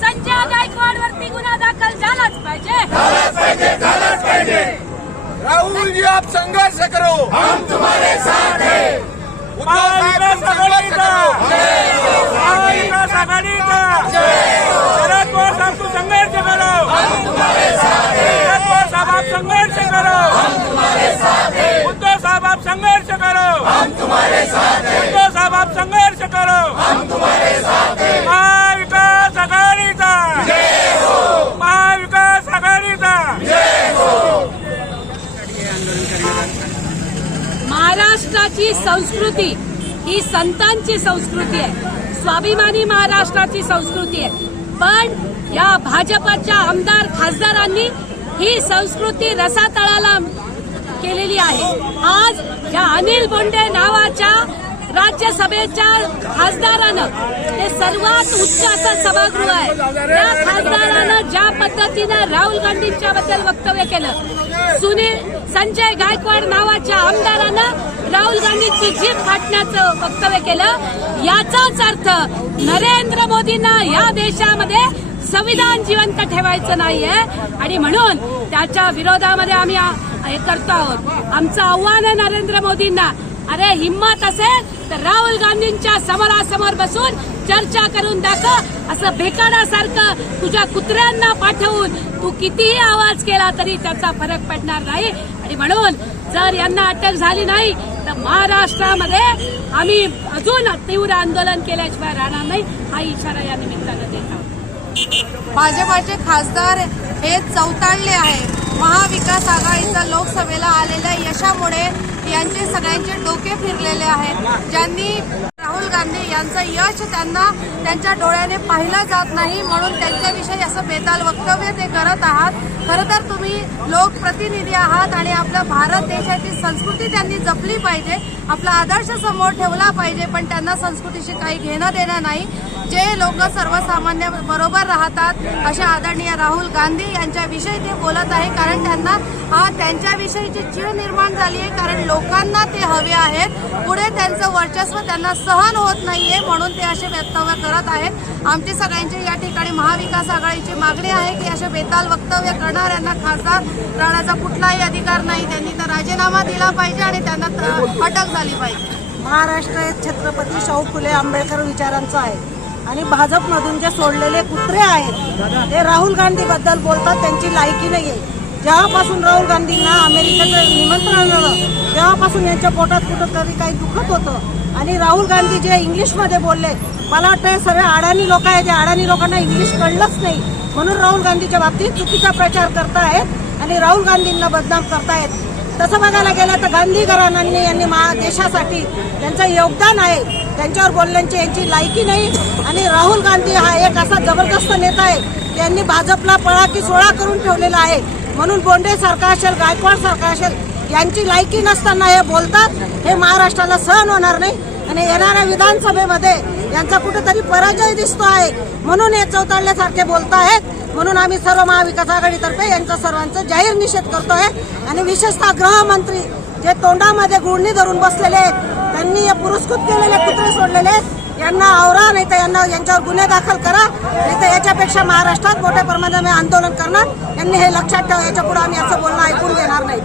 संजय गायकवाड वरती गुन्हा दाखल झालाच पाहिजे. राहुल जी आप संघर्ष करो. हम तुम्हारे साथ हैं. उद्धव साहेब तुम संघर्ष करो. शरद पवार साहेब तू संघर्ष करो. शरद पवार साहेब आप संघर्ष करो उद्धव साहेब आप संघर्ष करो उद्धव साहेब आप संघर्ष करो महाविकास आघाडीचा। महाविकास आघाडीचा। महाराष्ट्राची संस्कृती ही संतांची संस्कृती आहे. स्वाभिमानी महाराष्ट्राची संस्कृती आहे. पण या भाजपच्या आमदार खासदारांनी ही संस्कृती रसातळाला केलेली आहे. आज या अनिल बोंडे नावाच्या राज्यसभेच्या खासदारानं हे सर्वात उच्च असं सभागृह आहे. त्या खासदारानं ज्या पद्धतीनं राहुल गांधींच्या बद्दल वक्तव्य केलं सुनील संजय गायकवाड नावाच्या आमदारानं राहुल गांधींची जीभ फाटण्याचं वक्तव्य केलं. याचाच अर्थ नरेंद्र मोदींना या देशामध्ये संविधान जिवंत ठेवायचं नाहीये. आणि म्हणून त्याच्या विरोधामध्ये आम्ही हे करतो आहोत. आमचं आव्हान आहे नरेंद्र मोदींना. अरे हिंमत असेल तर राहुल गांधींच्या समोरासमोर बसून चर्चा करून दाखव. असं भेकाडासारखं तुझ्या कुत्र्यांना पाठवून तू कितीही आवाज केला तरी त्याचा फरक पडणार नाही. आणि म्हणून जर यांना अटक झाली नाही तर महाराष्ट्रामध्ये आम्ही अजून तीव्र आंदोलन केल्याशिवाय राहणार नाही. हा इशारा या निमित्तानं देत आहोत. भाजपाचे खासदार हे चौताळले आहे महाविकास आघाडीचा लोकसभेला आलेल्या यशामुळे यांचे सगळ्यांचे डोके फिरलेले आहेत. ज्यांनी राहुल गांधी यांचं यश त्यांना त्यांच्या डोळ्याने पाहिलं जात नाही म्हणून त्यांच्याविषयी असं बेताल वक्तव्य ते करत आहात. खरं तर तुम्ही लोकप्रतिनिधी आहात आणि आपला भारत देशाची संस्कृती त्यांनी जपली पाहिजे. आपला आदर्श समोर ठेवला पाहिजे पण त्यांना संस्कृतीशी काही घेणं देणं नाही. जे लोक सर्वसामान्य बरोबर राहतात अशा आदरणीय राहुल गांधी यांच्याविषयी ते बोलत आहे कारण त्यांना हा त्यांच्याविषयीची चीड निर्माण झाली आहे कारण लोकांना ते हवे आहेत. पुढे त्यांचं वर्चस्व त्यांना सहन होत नाहीये म्हणून ते असे वक्तव्य करत आहेत. आमची सगळ्यांची या ठिकाणी महाविकास आघाडीची मागणी आहे की असे बेताल वक्तव्य करणाऱ्यांना खासदार राहण्याचा कुठलाही अधिकार नाही. त्यांनी तर राजीनामा दिला पाहिजे आणि त्यांना अटक झाली पाहिजे. महाराष्ट्र हे छत्रपती शाहू फुले आंबेडकर विचारांचं आहे. आणि भाजपमधून जे सोडलेले कुत्रे आहेत ते राहुल गांधी बद्दल बोलतात त्यांची लायकी नाही आहे जेव्हापासून राहुल गांधींना अमेरिकेचं निमंत्रण आलं तेव्हापासून यांच्या पोटात कुठं तरी काही दुखत होतं. आणि राहुल गांधी जे इंग्लिशमध्ये बोलले मला वाटतं हे सगळे अडाणी लोक आहेत जे अडाणी लोकांना इंग्लिश कळलंच नाही. म्हणून राहुल गांधीच्या बाबतीत चुकीचा प्रचार करतायत आणि राहुल गांधींना बदनाम करतायत तसं बघायला गेलं तर गांधी घराण्यांनी यांनी महा देशासाठी त्यांचं योगदान आहे. त्यांच्यावर बोलण्याची यांची लायकी नाही. आणि राहुल गांधी हा एक असा जबरदस्त नेता आहे. त्यांनी भाजपला पळाकी सोळा करून ठेवलेला आहे. म्हणून बोंडे सरकार असेल गायकवाड सरकार असेल यांची लायकी नसताना हे बोलतात हे महाराष्ट्राला सहन होणार नाही. आणि येणाऱ्या विधानसभेमध्ये यांचा कुठेतरी पराजय दिसतो आहे. म्हणून हे चौताळल्यासारखे आहेत म्हणून आम्ही सर्व महाविकास आघाडीतर्फे यांचा सर्वांचा जाहीर निषेध करतो आहे आणि विशेषतः गृहमंत्री जे तोंडामध्ये गुळणी धरून बसलेले आहेत त्यांनी हे पुरस्कृत केलेले कुत्रे सोडलेले आहेत. यांना आवरा नाही तर यांना यांच्यावर गुन्हे दाखल करा. नाही तर याच्यापेक्षा महाराष्ट्रात मोठ्या प्रमाणात आंदोलन करणार. यांनी हे लक्षात ठेवा याच्यापुढे आम्ही असं बोलणं ऐकून घेणार नाही.